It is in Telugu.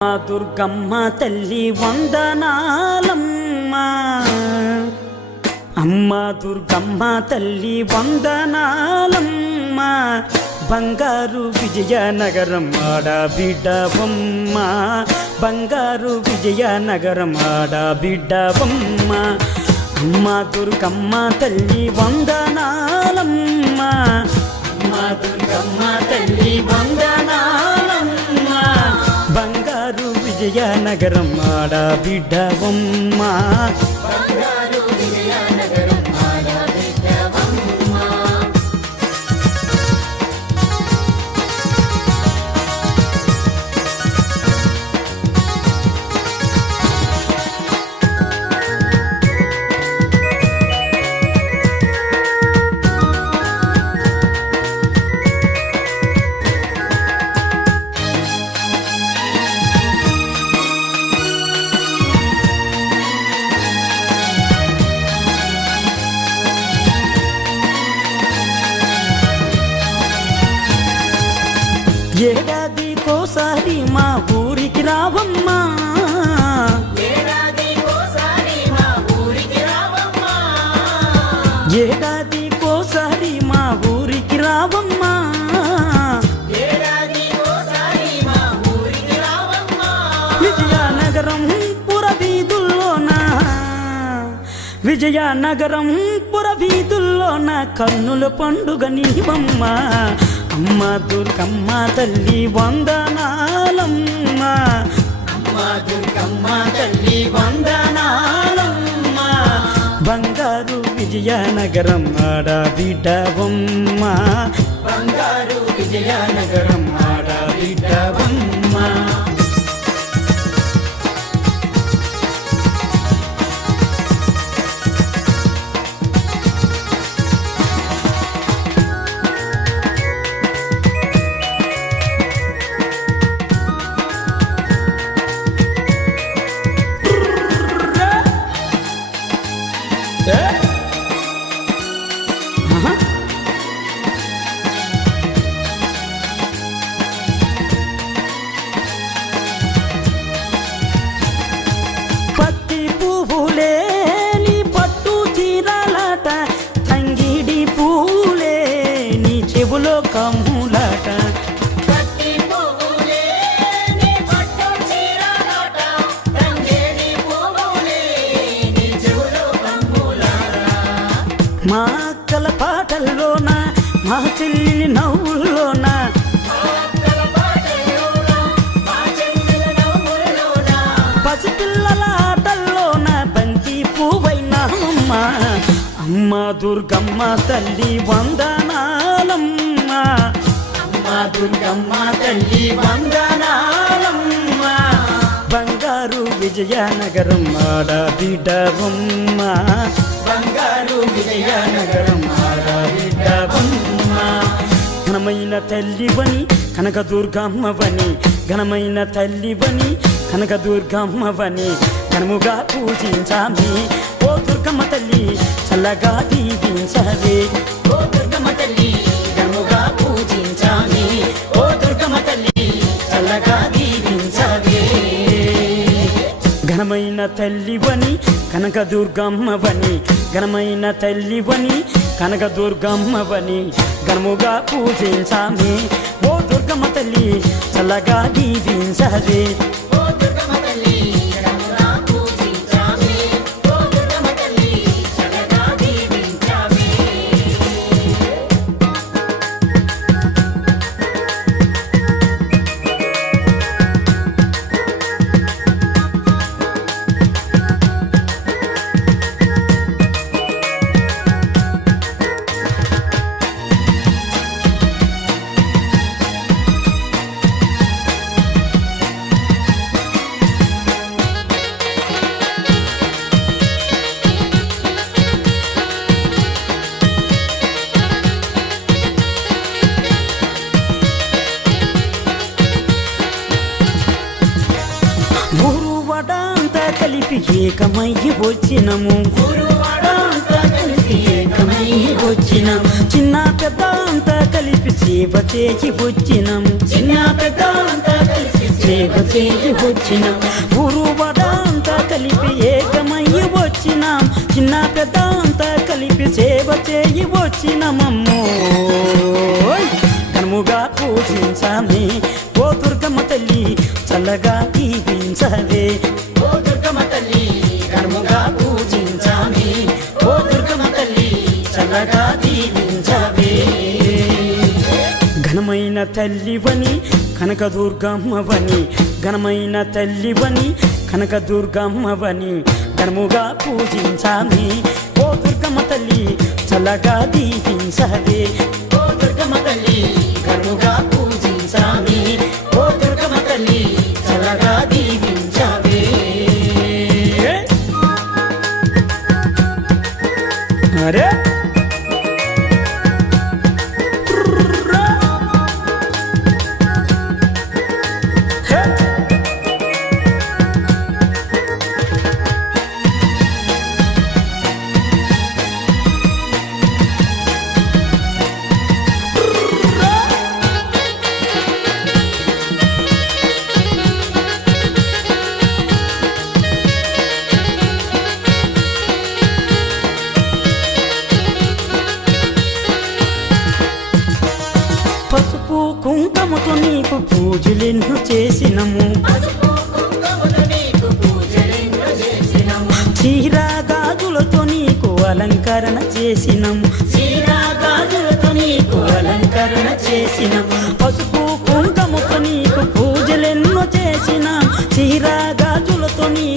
దుర్గమ్మ తల్లి వందనాలమ్మ అమ్మ దుర్గమ్మ తల్లి వందనాలమ్మ బంగారు విజయనగరం ఆడబిడ్డవమ్మ బంగారు విజయనగరం ఆడబిడ్డవమ్మ అమ్మ దుర్గమ్మ తల్లి వందనాలమ్మ అమ్మ దుర్గమ్మ తల్లి వందనాలమ్మ బంగారు విజయనగరం ఆడబిడ్డవమ్మ బంగారు విజయనగరం ఆడబిడ్డవమ్మ ఏడాదికోసారి మా ఊరికి రావమ్మా ఏడాదికోసారి మా ఊరికి రావమ్మా ఏడాదికోసారి మా ఊరికి రావమ్మా ఏడాదికోసారి మా ఊరికి రావమ్మా విజయనగరం పురవీధుల్లోన విజయనగరం పురవీధుల్లోన కన్నుల పండుగ నీవమ్మ అమ్మ దుర్గమ్మ తల్లి వందనాలమ్మ అమ్మ దుర్గమ్మ తల్లి వందనాలమ్మ బంగారు విజయనగరం ఆడబిడ్డవమ్మ బంగారు విజయనగరం ఆడబిడ్డవమ్మ పత్తి పువ్వులే నీ పట్టు చీరలాట తంగిడి పూలే నీ చెవులో కమ్ములాట పత్తి పువ్వులే నీ పట్టు చీరలాట తంగిడి పూలే నీ చెవులో కమ్ములాట మా అక్కల పాటల్లోన మా చెల్లి నవ్వుల్లోన పసిపిల్లల ఆటల్లోన బంతి పువ్వైనామమ్మ అమ్మ దుర్గమ్మ తల్లి వందనాలమ్మ అమ్మ దుర్గమ్మ తల్లి వందనాలమ్మ బంగారు విజయనగరం ఆడబిడ్డవమ్మ బంగారు విజయనగరం ఆడబిడ్డవమ్మ ఘనమైన తల్లివని కనకదుర్గమ్మవని ఘనమైన తల్లివని కనకదుర్గమ్మవని ఘనముగా పూజించామి ఓ దుర్గమ్మ తల్లి చల్లగా దీవించవే ఓ దుర్గమ్మ తల్లి ఘనముగా పూజించామి ఓ దుర్గమ్మ తల్లి చల్లగా దీవించవే ఘనమైన తల్లివని కనకదుర్గమ్మవని ఘనమైన తల్లివని కనకదుర్గమ్మవని ఘనముగా పూజించామి ఓ దుర్గమ్మ తల్లి చల్లగా దీవించవే కలిపి ఏకమయ్యి వచ్చినము అంతా కలిసి ఏకమయ్యి వచ్చినము చిన్న పెద్ద అంతా కలిపి సేవ చేసి వచ్చినము చిన్న పెద్ద అంతా కలిసి సేవ చేయి వచ్చినాం. ఊరు బడ అంతా కలిపి ఏకమయ్యి వచ్చినాం. చిన్న పెద్ద అంతా కలిపి సేవ చేయి వచ్చినమమ్మో. కనుముగా పూజించామే ఓ దుర్గమ్మ తల్లి చల్లగా దీవించవే. ఓ దుర్గమ్మ తల్లి కనుముగా పూజించామే ఓ దుర్గమ్మ తల్లి చల్లగా దీవించవే. ఘనమైన తల్లివని కనకదుర్గమ్మవని, ఘనమైన తల్లివని కనకదుర్గమ్మవని ఘనముగా పూజించామే ఓ దుర్గమ్మ తల్లి చల్లగా దీవించవే. ఓ దుర్గమ్మ తల్లి ఘనముగా పూజించామే ఓ దుర్గమ్మ తల్లి చల్లగా దీవించవే. అరే పసుపు కుంకుమతో నీకు పూజలెన్నో చేసినము. చీరా గాజులతో నీకు అలంకరణ చేసినము. చీరా గాజులతో నీకు అలంకరణ చేసినము. పసుపు కుంకుమతో నీకు పూజలెన్నో చేసినాం. చీరా గాజులతో నీ